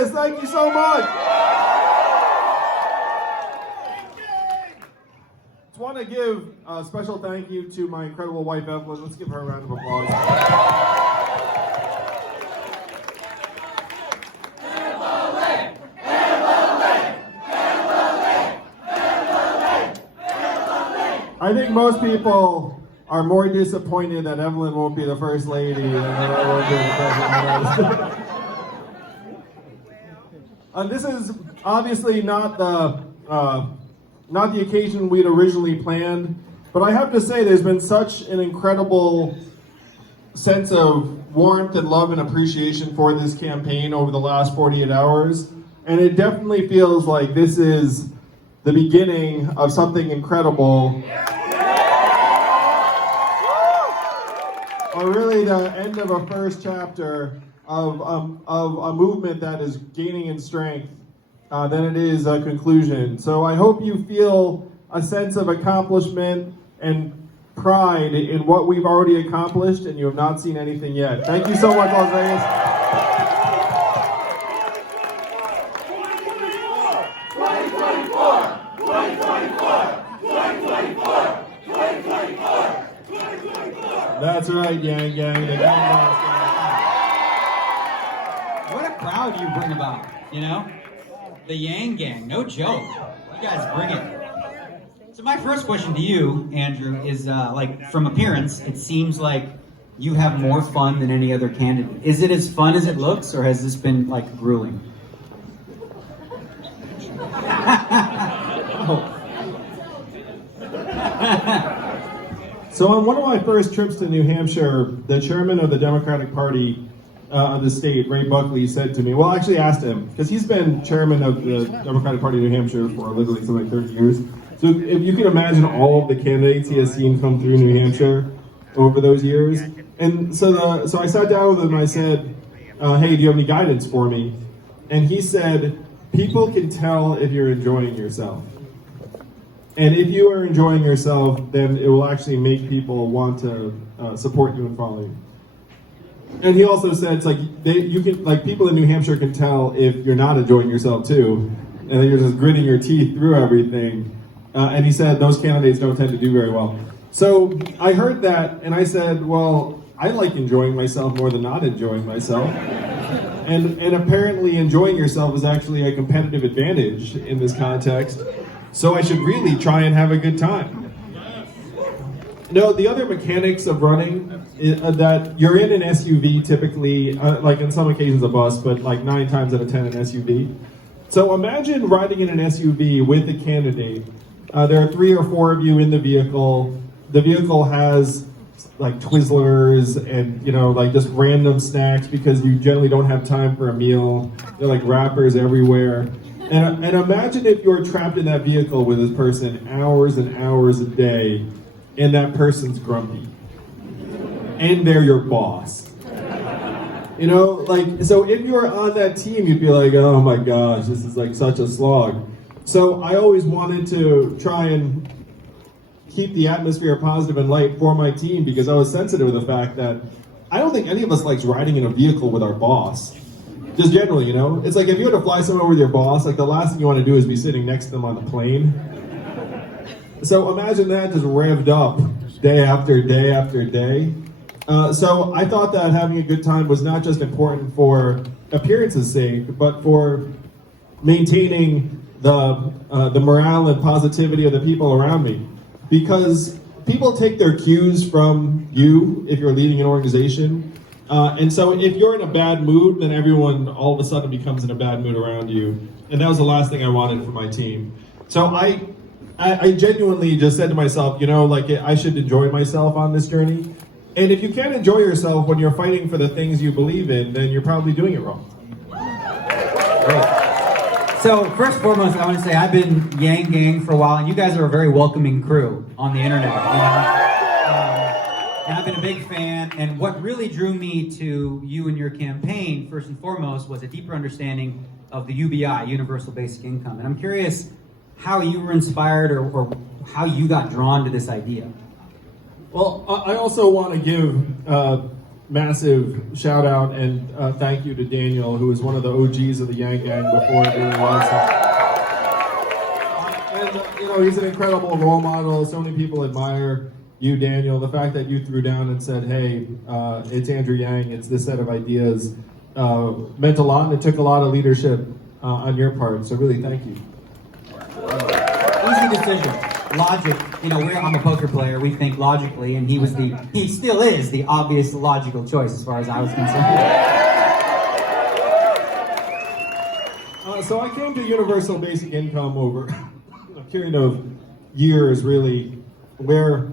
Andreas, thank you so much. Just want to give a special thank you to my incredible wife, Evelyn. Let's give her a round of applause. I think most people are more disappointed that Evelyn won't be the first lady than that I won't be the president. This is obviously not the occasion we'd originally planned, but I have to say there's been such an incredible sense of warmth and love and appreciation for this campaign over the last 48 hours, and it definitely feels like this is the beginning of something incredible. Or really the end of a first chapter of a movement that is gaining in strength than it is a conclusion. So I hope you feel a sense of accomplishment and pride in what we've already accomplished, and you have not seen anything yet. Thank you so much, Las Vegas. 2024, 2024. That's right, Yang Gang. The Gang Boss. What a crowd you bring about, you know? The Yang Gang, no joke. You guys bring it. So my first question to you, Andrew, is like from appearance, it seems like you have more fun than any other candidate. Is it as fun as it looks, or has this been like grueling? So on one of my first trips to New Hampshire, the chairman of the Democratic Party of the state, Ray Buckley, said to me, well, I actually asked him, because he's been chairman of the Democratic Party of New Hampshire for literally something like 30 years. So if you can imagine all of the candidates he has seen come through New Hampshire over those years. And so I sat down with him and I said, hey, do you have any guidance for me? And he said, people can tell if you're enjoying yourself. And if you are enjoying yourself, then it will actually make people want to support you and follow you. And he also said, it's like people in New Hampshire can tell if you're not enjoying yourself too, and then you're just gritting your teeth through everything. And he said those candidates don't tend to do very well. So I heard that, and I said, well, I like enjoying myself more than not enjoying myself. And apparently enjoying yourself is actually a competitive advantage in this context. So I should really try and have a good time. No, the other mechanics of running is that you're in an SUV typically, like in some occasions a bus, but like 9 times out of 10 an SUV. So imagine riding in an SUV with a candidate. There are 3 or 4 of you in the vehicle. The vehicle has like Twizzlers and, you know, like just random snacks because you generally don't have time for a meal. There are like wrappers everywhere. And imagine if you're trapped in that vehicle with this person hours and hours a day, and that person's grumpy. And they're your boss. You know, like, so if you were on that team, you'd be like, oh my gosh, this is like such a slog. So I always wanted to try and keep the atmosphere positive and light for my team because I was sensitive to the fact that I don't think any of us likes riding in a vehicle with our boss. Just generally, you know? It's like if you were to fly somewhere with your boss, like the last thing you want to do is be sitting next to them on the plane. So imagine that just revved up day after day after day. So I thought that having a good time was not just important for appearance's sake, but for maintaining the morale and positivity of the people around me. Because people take their cues from you if you're leading an organization. And so if you're in a bad mood, then everyone all of a sudden becomes in a bad mood around you. And that was the last thing I wanted for my team. So I genuinely just said to myself, you know, like I should enjoy myself on this journey. And if you can't enjoy yourself when you're fighting for the things you believe in, then you're probably doing it wrong. Great. So first and foremost, I want to say I've been Yang Gang for a while, and you guys are a very welcoming crew on the internet. You know? And I've been a big fan, and what really drew me to you and your campaign, first and foremost, was a deeper understanding of the UBI, Universal Basic Income. And I'm curious how you were inspired or how you got drawn to this idea. Well, I also want to give massive shout out and thank you to Daniel, who was one of the OGs of the Yang Gang before it really was. And, you know, he's an incredible role model. So many people admire you, Daniel. The fact that you threw down and said, hey, it's Andrew Yang, it's this set of ideas, meant a lot, and it took a lot of leadership on your part. So really, thank you. Easy decision. Logic. You know, I'm a poker player. We think logically, and he still is the obvious logical choice as far as I was concerned. So I came to universal basic income over a period of years, really, where